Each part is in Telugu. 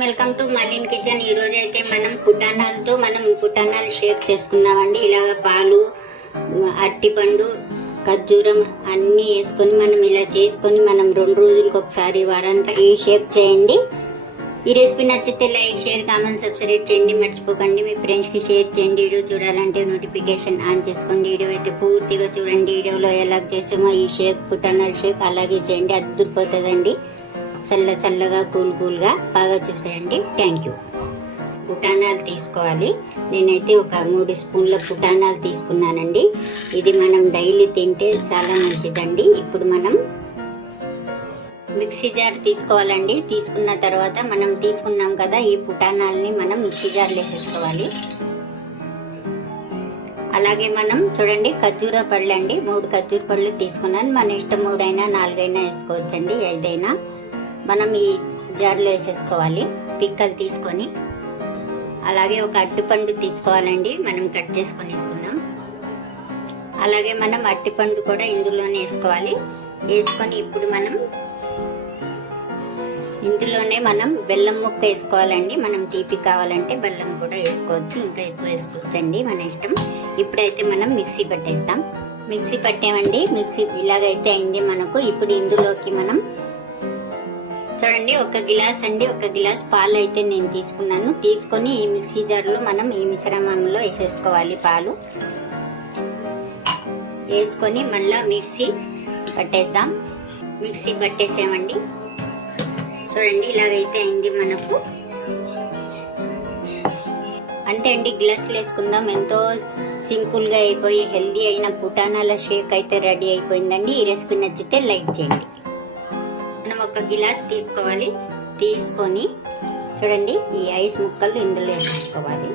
Welcome to మలిన్ kitchen. ఈరోజు అయితే మనం పుట్టానాలతో మనం పుట్టానాలు షేక్ చేసుకున్నామండి ఇలాగ పాలు అట్టిపండు ఖర్జూరం అన్నీ వేసుకొని మనం ఇలా చేసుకొని మనం రెండు రోజులకు ఒకసారి వారానికి ఈ షేక్ చేయండి. ఈ రెసిపీ నచ్చితే లైక్ షేర్ కామెంట్ సబ్స్క్రైబ్ చేయండి. మర్చిపోకండి. మీ ఫ్రెండ్స్కి షేర్ చేయండి. వీడియో చూడాలంటే నోటిఫికేషన్ ఆన్ చేసుకోండి. వీడియో అయితే పూర్తిగా చూడండి. వీడియోలో ఎలా చేసామో ఈ షేక్ పుటానాల్ షేక్ అలాగే చేయండి. అద్దరిపోతుందండి. చల్ల చల్లగా కూల్ కూల్గా బాగా చూసేయండి. థ్యాంక్ యూ పుటానాలు తీసుకోవాలి. నేనైతే ఒక మూడు స్పూన్ల పుటానాలు తీసుకున్నానండి. ఇది మనం డైలీ తింటే చాలా మంచిదండి. ఇప్పుడు మనం మిక్సీ జార్ తీసుకోవాలండి. తీసుకున్న తర్వాత మనం తీసుకున్నాం కదా ఈ పుటానాల్ని మనం మిక్సీ జార్లో వేసుకోవాలి అలాగే మనం చూడండి ఖర్జూర పళ్ళు అండి. మూడు ఖర్జూర పళ్ళు తీసుకున్నాను. మన ఇష్టం మూడైనా నాలుగైనా వేసుకోవచ్చండి. ఐదైనా మనం ఈ జార్లో వేసేసుకోవాలి. పిక్కలు తీసుకొని అలాగే ఒక అట్టిపండు తీసుకోవాలండి. మనం కట్ చేసుకొని వేసుకుందాం. అలాగే మనం అట్టిపండు కూడా ఇందులోనే వేసుకోవాలి. వేసుకొని ఇప్పుడు మనం ఇందులోనే మనం బెల్లం ముక్క వేసుకోవాలండి. మనం తీపి కావాలంటే బెల్లం కూడా వేసుకోవచ్చు. ఇంకా ఎక్కువ వేసుకోవచ్చండి మన ఇష్టం. ఇప్పుడైతే మనం మిక్సీ పట్టేస్తాం. మిక్సీ పట్టామండి మిక్సీ ఇలాగైతే అయింది మనకు. ఇప్పుడు ఇందులోకి మనం చూడండి ఒక గిలాస్ అండి ఒక గిలాస్ పాలు అయితే నేను తీసుకున్నాను. తీసుకొని ఈ మిక్సీ జార్లో మనం ఈ మిశ్రమంలో వేసేసుకోవాలి పాలు. వేసుకొని మళ్ళీ మిక్సీ పట్టేద్దాం. మిక్సీ పట్టేసామండి. చూడండి ఇలాగైతే అయింది మనకు. అంతే అండి గ్లాసులు వేసుకుందాం. ఎంతో సింపుల్గా అయిపోయి హెల్దీ అయిన పుటానాల షేక్ అయితే రెడీ అయిపోయిందండి. ఈ రెసిపీ నచ్చితే లైక్ చేయండి. మనం ఒక గిలాస్ తీసుకోవాలి. తీసుకొని చూడండి ఈ ఐస్ ముక్కలు ఇందులో వేసుకోవాలి.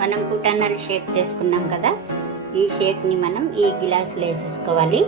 మనం పుటానాలు షేక్ చేసుకున్నాం కదా ఈ షేక్ని మనం ఈ గిలాసులో వేసేసుకోవాలి.